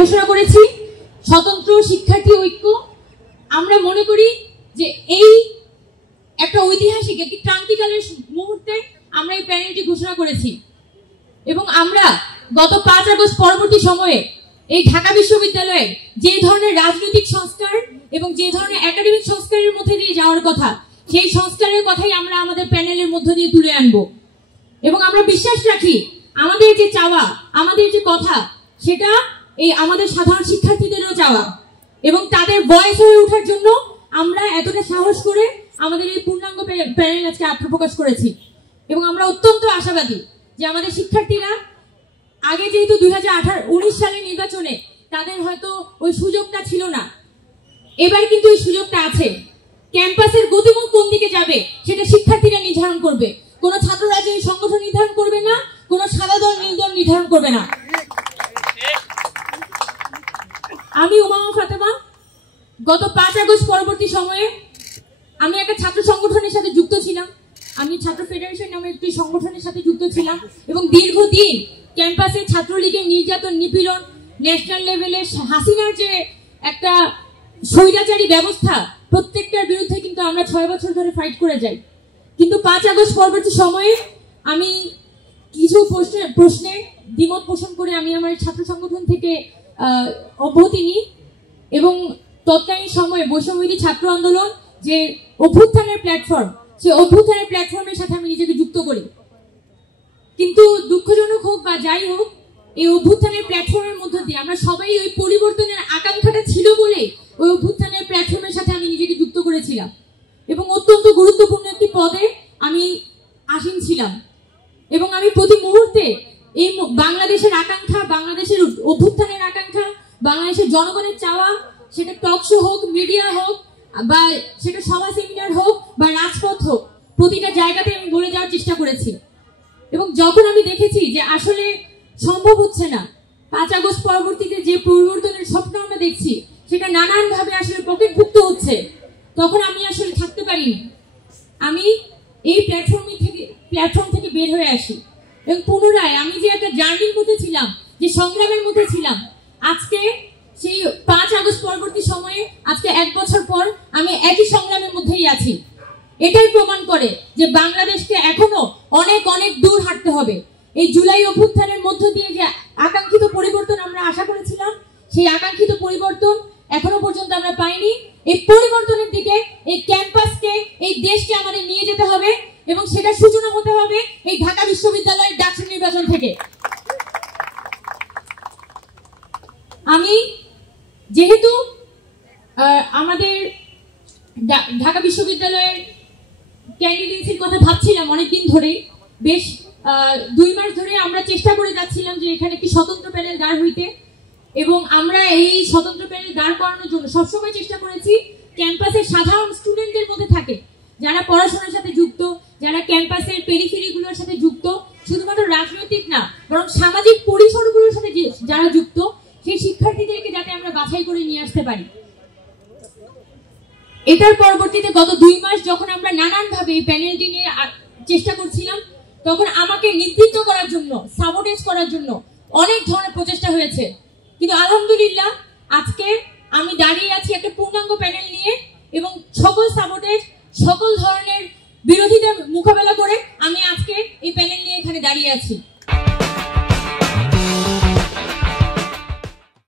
ঘোষণা করেছি স্বতন্ত্র শিক্ষার্থী ঐক্য। আমরা মনে করি যে এই একটা ঐতিহাসিক একটি ক্রান্তিকালের মুহূর্তে আমরা এই প্যানেলটি ঘোষণা করেছি এবং আমরা গত 5 আগস্ট পরবর্তী সময়ে এই ঢাকা বিশ্ববিদ্যালয়ে যে ধরনের রাজনৈতিক সংস্কার এবং যে ধরনের একাডেমিক সংস্কারের মধ্যে দিয়ে যাওয়ার কথা, সেই সংস্কারের কথাই আমরা আমাদের প্যানেলের মধ্য দিয়ে তুলে আনব এবং আমরা বিশ্বাস রাখি আমাদের যে চাওয়া, আমাদের যে কথা, সেটা এই আমাদের সাধারণ শিক্ষার্থীদেরও চাওয়া এবং তাদের ভয়েস হয়ে ওঠার জন্য আমরা এতটা সাহস করে আমাদের এই পূর্ণাঙ্গ প্যানেল আজকে আত্মপ্রকাশ করেছি এবং আমরা অত্যন্ত আশাবাদী যে আমাদের শিক্ষার্থীরা আগে যেহেতু 2019 সালের নির্বাচনে তাদের হয়তো ওই সুযোগটা ছিল না, এবার কিন্তু ওই সুযোগটা আছে। ক্যাম্পাসের গতিমুখ কোন দিকে যাবে সেটা শিক্ষার্থীরা নির্ধারণ করবে, কোনো ছাত্র রাজনৈতিক সংগঠন নির্ধারণ করবে না, কোনো সাদা দল নীল দল নির্ধারণ করবে না। আমি উমামা ফাতেমা গত 5 আগস্ট পরবর্তী সময়ে আমি একটা ছাত্র সংগঠনের সাথে যুক্ত ছিলাম, আমি ছাত্র ফেডারেশন নামে একটি সংগঠনের সাথে যুক্ত ছিলাম এবং দীর্ঘদিন ক্যাম্পাসে ছাত্রলীগের নির্যাতন, নিপীড়ন, ন্যাশনাল লেভেলে হাসিনার যে একটা স্বৈরাচারী ব্যবস্থা, প্রত্যেকটার বিরুদ্ধে কিন্তু আমরা 6 বছর ধরে ফাইট করে যাই। কিন্তু 5 আগস্ট পরবর্তী সময়ে আমি কিছু প্রশ্নে দ্বিমত পোষণ করে আমি আমার ছাত্র সংগঠন থেকে অব্যাহতি নিই এবং তৎকালীন সময়ে বৈষম্যবিরোধী ছাত্র আন্দোলন যে অভ্যুত্থানের প্ল্যাটফর্ম, সেই অভ্যুত্থানের প্ল্যাটফর্মের সাথে আমি নিজেকে যুক্ত করি। কিন্তু দুঃখজনক হোক বা যাই হোক, এই অভ্যুত্থানের প্ল্যাটফর্মের মধ্য দিয়ে আমরা সবাই ওই পরিবর্তনের আকাঙ্ক্ষাটা ছিল বলে ওই অভ্যুত্থানের প্ল্যাটফর্মের সাথে আমি নিজেকে যুক্ত করেছিলাম এবং অত্যন্ত গুরুত্বপূর্ণ একটি পদে আমি আসীন ছিলাম এবং আমি প্রতি মুহূর্তে এই বাংলাদেশের আকাঙ্ক্ষা, বাংলাদেশের অভ্যুত্থানের আকাঙ্ক্ষা, বাংলাদেশের জনগণের চাওয়া, সেটা টক শো হোক, মিডিয়া হোক বা সেটা সভা সেমিনার হোক বা রাজপথ হোক, প্রতিটা জায়গাতে আমি বলে যাওয়ার চেষ্টা করেছি এবং যখন আমি দেখেছি যে আসলে সম্ভব হচ্ছে না, 5 আগস্ট পরবর্তীতে যে পরিবর্তনের স্বপ্ন আমরা দেখছি সেটা নানানভাবে আসলে পকেটভুক্ত হচ্ছে, তখন আমি আসলে থাকতে পারিনি। আমি এই প্ল্যাটফর্ম থেকে বের হয়ে আসি এবং পুনরায় আমি যে একটা জার্নির মধ্যে ছিলাম, যে সংগ্রামের মধ্যে ছিলাম, আজকে সেই 5 আগস্ট পরবর্তী সময়ে আজকে 1 বছর পর আমি একই সংগ্রামের মধ্যেই আছি। এটাই প্রমাণ করে যে বাংলাদেশকে এখনো অনেক অনেক দূর হাঁটতে হবে। এই জুলাই অভ্যুত্থানের মধ্য দিয়ে যে আকাঙ্ক্ষিত পরিবর্তন আমরা আশা করেছিলাম, সেই আকাঙ্ক্ষিত পরিবর্তন এখনো পর্যন্ত আমরা পাইনি। এই পরিবর্তনের দিকে এই ক্যাম্পাসকে, এই দেশকে আমাদের নিয়ে যেতে হবে এবং সেটা সূচনা হতে হবে এই ঢাকা বিশ্ববিদ্যালয়ের ডাকসু নির্বাচন থেকে। আমি যেহেতু আমাদের ঢাকা বিশ্ববিদ্যালয়ের ক্যান্ডিডেটসির কথা ভাবছিলাম অনেকদিন ধরেই, বেশ 2 মাস ধরে আমরা চেষ্টা করে যাচ্ছিলাম যে এখানে একটি স্বতন্ত্র প্যানেল দাঁড় হইতে এবং আমরা এই স্বতন্ত্র প্যানেল দাঁড় করানোর জন্য সবসময় চেষ্টা করেছি ক্যাম্পাসের সাধারণ স্টুডেন্টদের মধ্যে থাকে, যারা পড়াশোনার সাথে যুক্ত, যারা ক্যাম্পাসের পেরিফেরিগুলোর সাথে যুক্ত, শুধুমাত্র রাজনৈতিক না বরং সামাজিক পরিসরগুলোর সাথে যারা যুক্ত, সেই শিক্ষার্থীদেরকে যাতে আমরা বাছাই করে নিয়ে আসতে পারি। এটার পরবর্তীতে গত 2 মাস যখন আমরা নানানভাবে এই প্যানেলটি নিয়ে চেষ্টা করছিলাম, তখন আমাকে নিবৃত্ত করার জন্য, সাবোটেজ করার জন্য অনেক ধরনের প্রচেষ্টা হয়েছে, কিন্তু আলহামদুলিল্লাহ আজকে আমি দাঁড়িয়ে আছি একটা পূর্ণাঙ্গ প্যানেল নিয়ে এবং সকল সাবোটেজ, সকল ধরনের বিরোধীদের মোকাবেলা করে আমি আজকে এই প্যানেল নিয়ে এখানে দাঁড়িয়ে আছি।